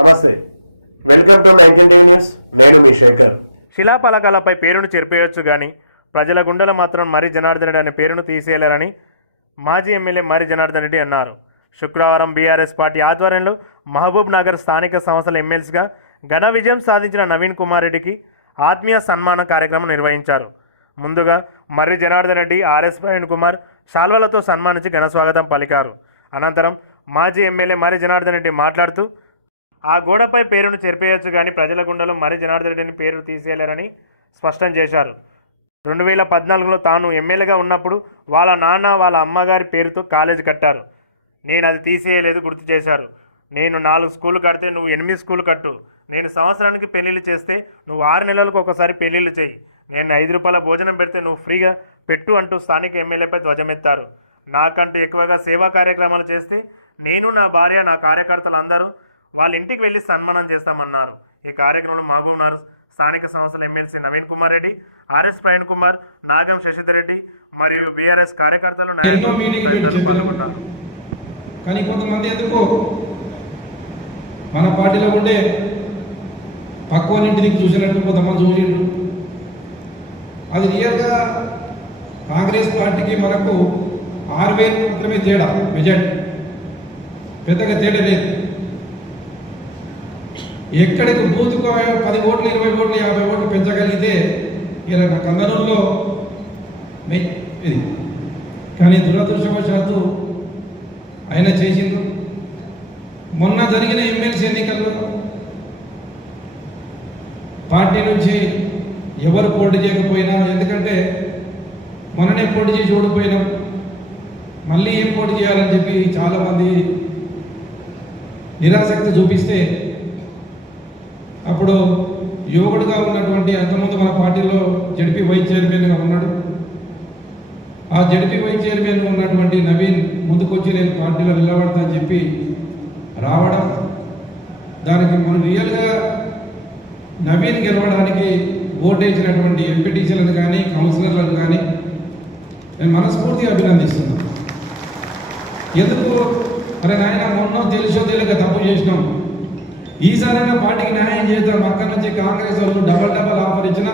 నమస్తే. Welcome to news. నేను మీ శేఖర్. పేరును చెరిపేయొచ్చు కానీ ప్రజల గుండెలు మాత్రం మరి జనార్దన్ రెడ్డి అనే పేరును తీసేయలేరని మాజీ ఎమ్మెల్యే మరి జనార్దన్ రెడ్డి అన్నారు. శుక్రవారం బీఆర్ఎస్ పార్టీ ఆధ్వర్యంలో మహబూబ్ నగర్ స్థానిక సంస్థల ఎమ్మెల్సీగా ఘన విజయం సాధించిన నవీన్ కుమార్ రెడ్డికి ఆత్మీయ సన్మాన కార్యక్రమం నిర్వహించారు. ముందుగా మర్రి జనార్దన్ రెడ్డి ఆర్ఎస్ ప్రవీణ్ కుమార్ శాల్వలతో సన్మానించి ఘన స్వాగతం పలికారు. అనంతరం మాజీ ఎమ్మెల్యే మరి జనార్దన్ రెడ్డి మాట్లాడుతూ ఆ గోడపై పేరును చెరిపేయొచ్చు కానీ ప్రజల గుండెలో మరి జనార్దన్ రెడ్డిని పేరు తీసేయలేరని స్పష్టం చేశారు. రెండు వేల పద్నాలుగులో తాను ఎమ్మెల్యేగా ఉన్నప్పుడు వాళ్ళ నాన్న వాళ్ళ అమ్మగారి పేరుతో కాలేజ్ కట్టారు. నేను అది తీసేయలేదు గుర్తు చేశారు. నేను నాలుగు స్కూల్ కడితే నువ్వు ఎనిమిది స్కూల్ కట్టు. నేను సంవత్సరానికి పెళ్ళిళ్ళు చేస్తే నువ్వు ఆరు నెలలకు ఒకసారి పెళ్ళిళ్ళు చేయి. నేను ఐదు రూపాయల భోజనం పెడితే నువ్వు ఫ్రీగా పెట్టు అంటూ స్థానిక ఎమ్మెల్యేపై ధ్వజమెత్తారు. నాకంటూ ఎక్కువగా సేవా కార్యక్రమాలు చేస్తే నేను నా భార్య నా కార్యకర్తలు అందరూ వాళ్ళ ఇంటికి వెళ్ళి సన్మానం చేస్తామన్నారు. ఈ కార్యక్రమంలో మహబూబ్ నగర్ స్థానిక సంస్థల ఎమ్మెల్సీ నవీన్ కుమార్ రెడ్డి ఆర్ఎస్ ప్రవీణ్ కుమార్ నాగం శశిధర్ రెడ్డి మరియు బీఆర్ఎస్ కార్యకర్తలు కానీ కొంతమంది ఎందుకో? మన పార్టీలో ఉండే పక్కువ ఇంటికి చూసినట్టు కొంతమంది చూసిండు అది రియల్గా కాంగ్రెస్ పార్టీకి మనకు ఆరు వేలు మాత్రమే తేడా మెజార్టీ. పెద్దగా తేడా లేదు. ఎక్కడికి బూతుకు పది ఓట్లు ఇరవై ఓట్లు యాభై ఓట్లు పెంచగలిగితే ఇలా కందనూరులో ఇది. కానీ దురదృష్టవశాత్తు ఆయన చేసిండు మొన్న జరిగిన ఎమ్మెల్సీ ఎన్నికల్లో పార్టీ నుంచి ఎవరు పోటీ చేయకపోయినా ఎందుకంటే మొన్ననే పోటీ చేసి ఓడిపోయినాం. మళ్ళీ ఏం పోటీ చేయాలని చెప్పి చాలామంది నిరాసక్తి చూపిస్తే అప్పుడు యువకుడుగా ఉన్నటువంటి అంతకుముందు మన పార్టీలో జడిపి వైస్ చైర్మన్గా ఉన్నాడు. ఆ జడిపి వైస్ చైర్మన్ ఉన్నటువంటి నవీన్ ముందుకొచ్చి నేను పార్టీలో నిలబడతా అని చెప్పి రావడం దానికి మనం రియల్గా నవీన్ గెలవడానికి ఓటేసినటువంటి ఎంపీటీసీలను కానీ కౌన్సిలర్లను కానీ నేను మనస్ఫూర్తిగా అభినందిస్తున్నాను. ఎందుకు? అరే నాయన మొన్న తెలుసో తెలియక తప్పు చేసినాం. ఈసారైనా పార్టీకి న్యాయం చేద్దాం. అక్కడి నుంచి కాంగ్రెస్ వాళ్ళు డబల్ డబల్ ఆఫర్ ఇచ్చిన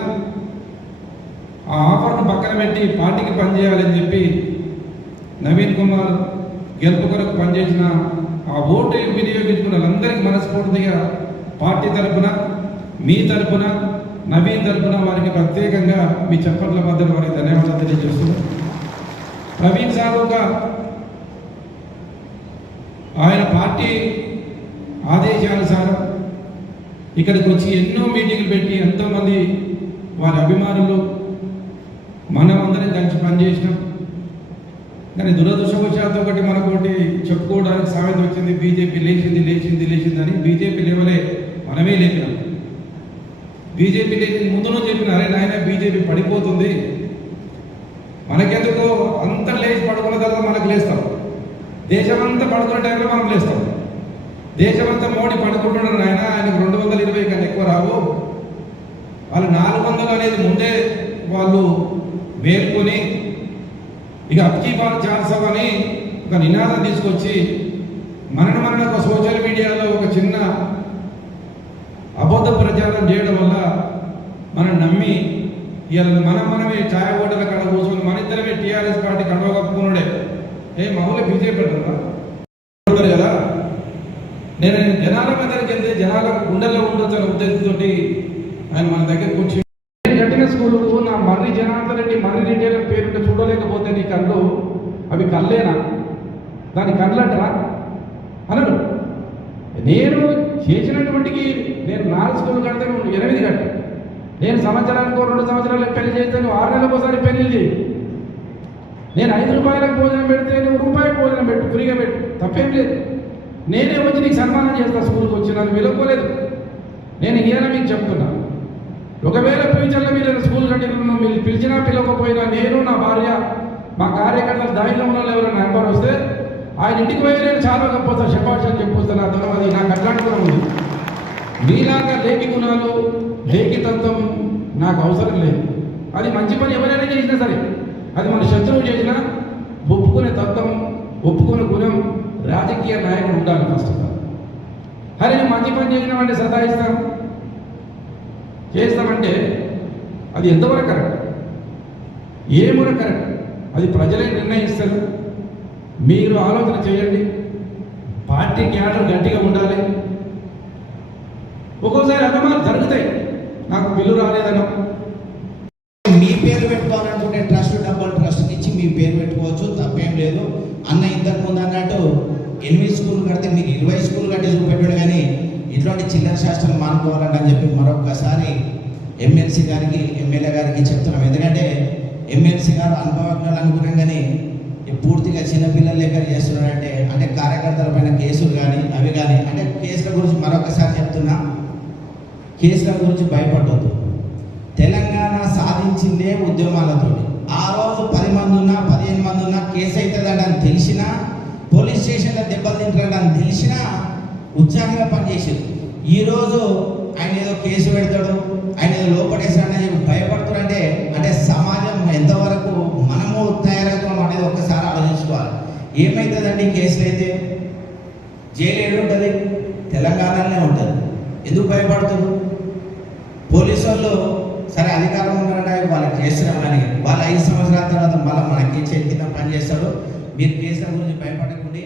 ఆ ఆఫర్ను పక్కన పెట్టి పార్టీకి పనిచేయాలని చెప్పి నవీన్ కుమార్ గెలుపు కొరకు పనిచేసిన ఆ ఓటు వినియోగించుకున్న వాళ్ళందరికీ మనస్ఫూర్తిగా పార్టీ తరపున మీ తరపున నవీన్ తరపున వారికి ప్రత్యేకంగా మీ చప్పట్ల మధ్యలో వారికి ధన్యవాదాలు తెలియజేస్తున్నాను ప్రవీణ్ సార్ ఒక ఆయన పార్టీ ఆదేశానుసారం ఇక్కడికి వచ్చి ఎన్నో మీటింగ్లు పెట్టి ఎంతోమంది వారి అభిమానులు మనం అందరం కలిసి పనిచేసినాం. కానీ దురదృష్టవశాత్తు ఒకటి మనకోటి చెప్పుకోవడానికి సామెత వచ్చింది బీజేపీ లేచింది లేచింది లేచింది అని బీజేపీ లేవలే మనమే లేపినాం. బీజేపీ లేచి ముందునూ చెప్పిన అరే నాయన బీజేపీ పడిపోతుంది. మనకెందుకో అంత లేచి పడుకున్న తర్వాత మనకు లేస్తాం. దేశమంతా పడుకున్న టైంలో మనం లేస్తాం. దేశమంతా మోడీ పడుకుంటున్నాడు నాయన ఆయనకు రెండు వందల ఇరవై కన్నా ఎక్కువ రావు. వాళ్ళు నాలుగు వందలు అనేది ముందే వాళ్ళు మేల్కొని ఇక అబ్జీ బాల్ చాన్సవ్ అని ఒక నినాదం తీసుకొచ్చి మరణ మరణ ఒక సోషల్ మీడియాలో ఒక చిన్న అబద్ధ ప్రచారం చేయడం వల్ల మనం నమ్మి ఇవాళ మనం మనమే ఛాయ ఓటర్ల కడ కూర్చొని మన ఇద్దరమే టీఆర్ఎస్ పార్టీ కడవ కప్పుకున్నాడే. ఏ మామూలుగా బీజేపీ అంటారు? నేను జనాల మధ్యకి వెళ్తే జనాల గుండెల్లో ఉండొచ్చు అనే ఉద్దేశంతో ఆయన మన దగ్గరకు వచ్చి నేను కట్టిన స్కూలుకు నా మర్రి జనార్దన్ రెడ్డి మర్రి రెడ్డి అనే పేరుంటే చూడలేకపోతే నీ కళ్ళు అవి కళ్ళేనా? దాని కళ్ళంటరా అనను. నేను చేసినటువంటికి నేను నాలుగు స్కూల్ కడితే నువ్వు ఎనిమిది కట్ట. నేను సంవత్సరానికి రెండు సంవత్సరాలకు పెళ్ళి చేస్తే నువ్వు ఆరు నెలలకు ఒకసారి పెళ్ళి నేను ఐదు రూపాయలకు భోజనం పెడితే నువ్వు రూపాయలు భోజనం పెట్టు ఫ్రీగా పెట్టు తప్పేం లేదు నేనే వచ్చి నీకు సన్మానం చేస్తా స్కూల్కి వచ్చి నన్ను పిలవలేదు నేను ఇయ్యాల మీకు చెప్తున్నా. ఒకవేళ ఫ్యూచర్లో మీరు స్కూల్ కట్టి మీరు పిలిచినా పిలవకపోయినా నేను నా భార్య మా కార్యకర్తలు దానిలో ఉన్న ఎవరైనా నెంబర్ వస్తే ఆయన ఇంటికి పోయి నేను చాలా గొప్ప శపాష్ అని చెప్పొస్తా నా తరం అది నాకు అట్లాంటి ఉంది. మీలాగా లేఖి గుణాలు లేఖితత్వం నాకు అవసరం లేదు. అది మంచి పని ఎవరైనా చేసినా సరే. అది మన శత్రువు చేసినా ఒప్పుకునే తత్వం ఒప్పుకునే గుణం రాజకీయ నాయకుడు ఉండాలి ఫస్ట్ ఆఫ్ ఆల్ అరే నేను మంచి పని చేసినామంటే సతాయిస్తాం. చేస్తామంటే అది ఎంతవరకు కరెక్ట్? ఏమున కరెక్ట్? అది ప్రజలే నిర్ణయిస్తారు. మీరు ఆలోచన చేయండి. పార్టీ క్యాడర్ గట్టిగా ఉండాలి. ఒక్కోసారి అన్నమాలు జరుగుతాయి. నాకు బిల్లు రాలేదన్నా ఎనిమిది స్కూల్ కడితే మీకు ఇరవై స్కూల్ కట్టి చూపెట్టాడు కానీ ఇటువంటి చిల్లర శాస్త్రం మానుకోవాలని అని చెప్పి మరొకసారి ఎమ్మెల్సీ గారికి ఎమ్మెల్యే గారికి చెప్తున్నాం. ఎందుకంటే ఎమ్మెల్సీ గారు అనుభవజ్ఞులు అనుకున్నాం కానీ ఈ పూర్తిగా చిన్నపిల్లలు లెక్క చేస్తున్నారంటే అంటే కార్యకర్తల పైన కేసులు కానీ అవి కానీ అంటే కేసుల గురించి మరొకసారి చెప్తున్నా. కేసుల గురించి భయపడవద్దు తెలంగాణ సాధించిందే ఉద్యమాలతో ఆ రోజు పది మంది ఉన్నా పదిహేను మంది ఉన్నా కేసు అవుతుందని అని తెలిసినా స్టేషన్లో అని తింటాడని తెలిసినా ఉత్సాహంగా పనిచేసేది ఈరోజు ఆయన ఏదో కేసు పెడతాడు ఆయన ఏదో లోపడేశాడని చెప్పి భయపడుతున్నాడంటే అంటే సమాజం ఎంతవరకు మనము తయారవుతున్నాం అనేది ఒక్కసారి ఆలోచించుకోవాలి. ఏమవుతుందండి కేసులు అయితే? జైలు ఏడు ఉంటుంది తెలంగాణలోనే ఉంటుంది. ఎందుకు భయపడుతుంది పోలీసు వాళ్ళు సరే అధికారం ఉన్నారని వాళ్ళకి చేస్తున్నాం కానీ వాళ్ళ ఐదు సంవత్సరాల తర్వాత మళ్ళీ మనకి చేతి కింద పని చేస్తాడు మీరు కేసుల గురించి భయపడకండి.